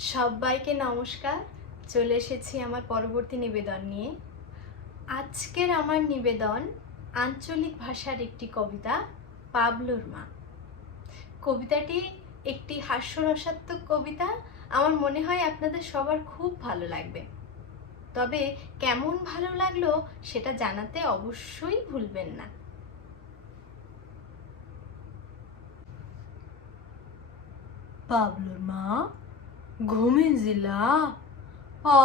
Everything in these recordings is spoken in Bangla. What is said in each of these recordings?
সবাইকে নমস্কার। চলে এসেছি আমার পরবর্তী নিবেদন নিয়ে। আজকের আমার নিবেদন আঞ্চলিক ভাষার একটি কবিতা, পাবলুর মা। কবিতাটি একটি হাস্যরসাত্মক কবিতা। আমার মনে হয় আপনাদের সবার খুব ভালো লাগবে। তবে কেমন ভালো লাগল সেটা জানাতে অবশ্যই ভুলবেন না। পাবলুর মা ঘুমিয়েছিলা? আ,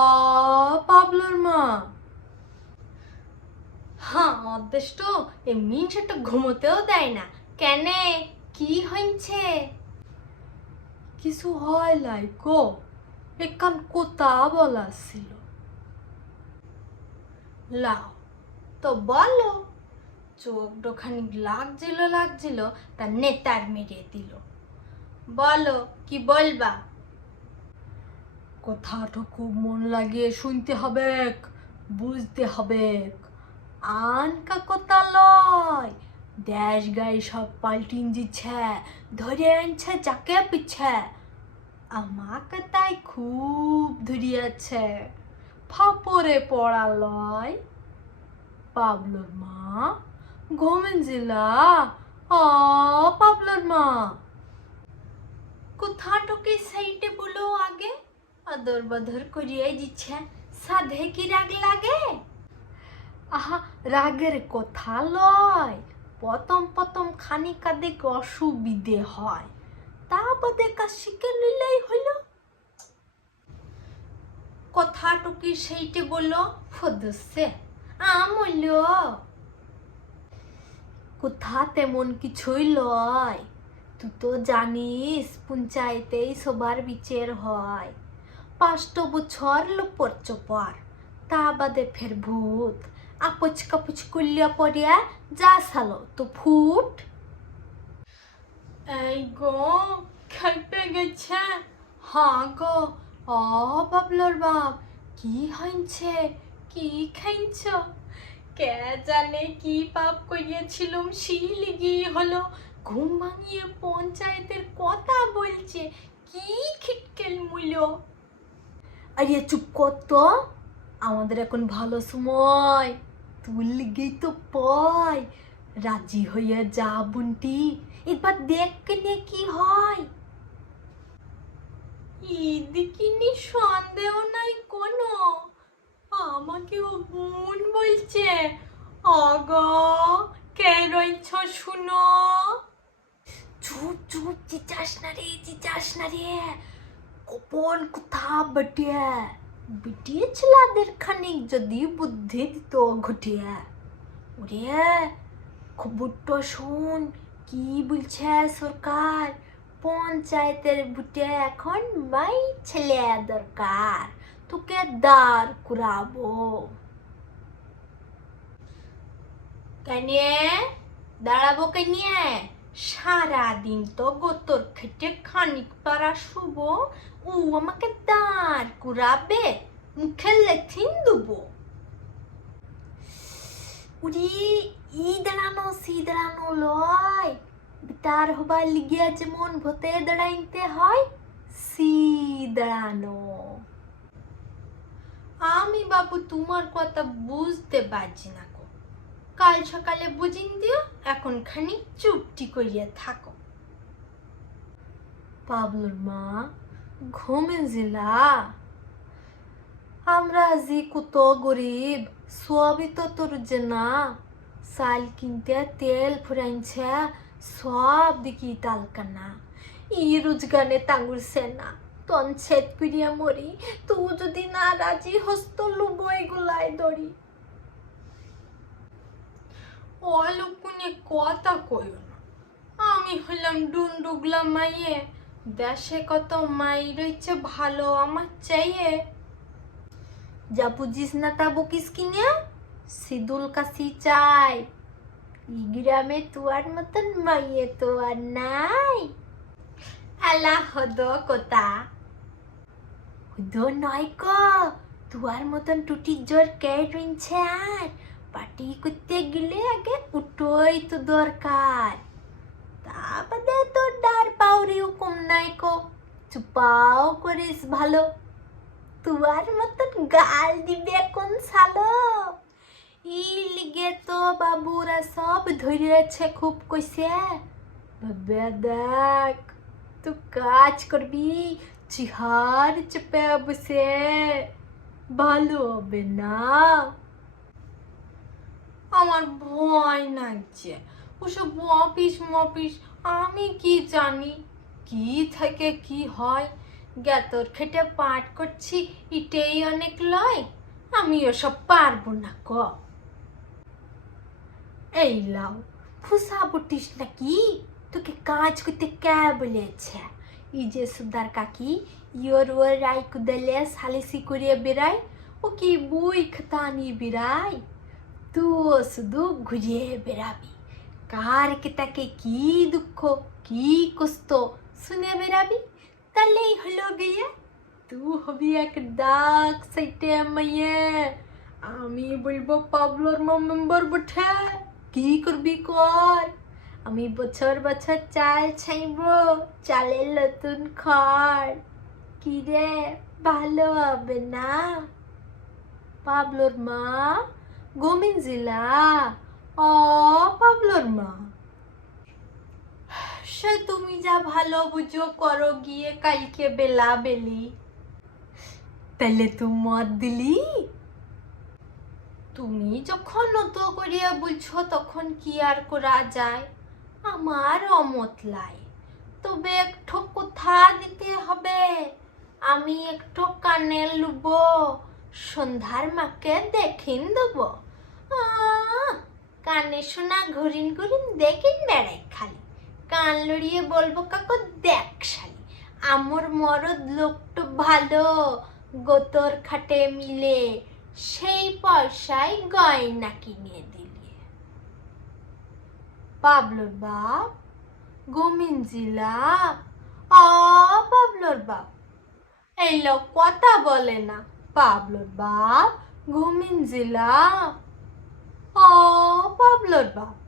পাবলোর মা। হ্যাঁ অদৃষ্ট এমনি সেটা ঘুমোতেও দেয় না। কেনে? কি হয়েছে কিছু হয় লাই কো একান কোথা বলা ছিল। লাও, তো বলো, চোখ ডোখানি লাগছিল লাগছিল, তা নেতার মেরে দিল। বলো, কি বলবা? কথাটা খুব মন লাগিয়ে শুনতে হবে, বুঝতে হবে। আনকা কথা লয়, দেশ গায়ে সব পাল্টিন দিচ্ছে, ধরে আনছে যাকে পিছে। আমাকে তাই খুব ধরিয়াছে ফাপরে পড়া লয়। পাবলোর মা ঘুমেন জিলা আ পাবলোর মা। কোথাটুকে সেইটে বলো আগে? আদর বদর করিয়ে দিচ্ছে সাধে কি রাগ লাগে? আহা, রাগের কথা লয়। প্রথম প্রথম খানিকা দিক অসুবিধে হয়। তা বাদে কা শিখে নিলেই হইল। কথাটুকি সেইটে বলো ফদসে আমল কোথা তেমন কিছুই লয়। তুই তো জানিস, পঞ্চায়েতেই সবার বিচার হয়। পাঁচটা বছর লোপর চপর তা বাদে ফের ভূত। আপচ কাপুচ কুলিয়া পড়িয়া যা সালো তো ফুট। এই গো, খেপে গেছে। হ্যাঁ গো, অ বাবলোর বাপ, কি হইছে কি খাইছ কে জানে কি পাপ করিয়েছিলুম সেই লিগি হলো। ঘুম ভাঙিয়ে পঞ্চায়েতের কথা বলছে, কি খিটকেল মূল্য আরে চুপ কর তো। আমাদের এখন ভালো সময়। তুই লিগেই তো পয় রাজি হইয়া যা, বুনটি। এবার দেখ নিয়ে কি হয়। ইদিকিনি সন্দেহ নাই কোনো। আমাকে ও বোন বলছে। অগ কে রয়েছ শুনো। চুপ চুপ চিচাস না রে চিচাস না রে। গোপন কোথা বটিয়া? বিটিয়ে ছেলাদের খানিক যদি বুদ্ধি দিত ঘটিয়া। ওরে, খবরটা শুন, কি বলছে সরকার? পঞ্চায়েতের বুটে এখন মাই ছেলে দরকার, তোকে দাঁড় কুরাবো। কেনে? দাঁড়াবো কেনিয়ে সারাদিন তো গোতর খেটে খানিক পারা শুভ ও আমাকে দাঁড় কুড়াবে মুখে লেথিন দেবো। উরি, ই দাঁড়ানো, সি দাঁড়ানো, লয়। তার হবার লিগিয়া যেমন ভতে দাঁড়াইতে হয়, সি দাঁড়ানো। আমি বাবু তোমার কথা বুঝতে পারছি না। কাল সকালে বুঝিন দিও, এখন খানিক চুপটি করিয়া থাকো। পাবলোর মা ঘুমে জিলা। আমরা আজি কত গরিব সবই তো তোর যে না চাল কিনতে তেল ফুরাইছে সব দিকে তালকানা। ই রোজগানে তাঙ্গুর সেনা। তন ছেদ পিড়িয়া মরি, তু যদি না রাজি হস্ত লুবো এগুলাই দড়ি। অলুকুনে কথা কইও না। আমি হলাম ডুনডুগলা মাইয়ে, দেশে কত মাই রয়েছে ভালো আমার চাইয়ে। যা বুঝিস না তা বকিস কিনে সিদুল কাশি চাই। গ্রামে তুয়ার মতন মাইয়ে তো আর নাই। আলা হদ কথা। হুদো নয় ক, তুয়ার মতন টুটির জোর কে রইছে আর? পার্টি করতে গেলে আগে উঠোই তো দরকার। তা বাদে তো ডার পাউরিও কম নাই কো, চুপাও করিস ভালো। তুয়ার মতন গাল দিবে কোন সালো? ই তো বাবুরা সব ধরেছে, খুব কইছে। দেখ, তু কাজ করবি, চিহার চেপে বসে। ভালো হবে না। আমার ভয় লাগছে। ওসব অফিস মফিস, আমি কি জানি? কি থেকে কি হয়? জ্ঞাতর খেটে পাঠ করছি ইটেই অনেক লয়। আমি ওসব পারব না ক। এই লাও, ফুসা বুটিস নাকি? তোকে কাজ করতে কে বলেছে? ই যে সুদার কাকি, ইয়োর ওর রাই কুদলে সালিসি করিয়ে বেড়ায় ও কি বই খাতানি বেড়ায়। তুও শুধু ঘুরিয়ে বেড়াবি কার কে তাকে কি দুঃখ কি কষ্ট শুনে বেড়াবি তাহলেই হলো বিয়ে তু হবি এক ডাক সাইটে মাইয়ে আমি বলব পাবলোর মেম্বার বটে কি করবি কর আমি বছর বছর চাল ছাইব চালের নতুন খড় কি রে ভালো হবে না পাবলোর মা জেলা। ও পাবলোর মা। সে তুমি যা ভালো বুঝো করো গিয়ে কালকে বেলা বেলি। তাহলে তুই মত দিলি? তুমি যখন নত করিয়া বলছো তখন কি আর করা যায়? আমার অমত লাই। তবে একটু কথা দিতে হবে। আমি একটু কানে লুব। সন্ধ্যার মাকে দেখিন দেব। কানে শোনা ঘুরিন ঘুরিন দেখিন বেড়াই খালি। কান লড়িয়ে বলব কাকু, দেখ শালি, আমর মরদ লোকটা ভালো, গোতর খাটে মিলে, সেই পয়সায় গয়না কিনে দিলে। পাবলোর বাপ, গোমিন জিলা, আ, পাবলোর বাপ। এই লোক কথা বলে না। পাবলোর বাপ, গোমিন জিলা ও পাবলোর বাপ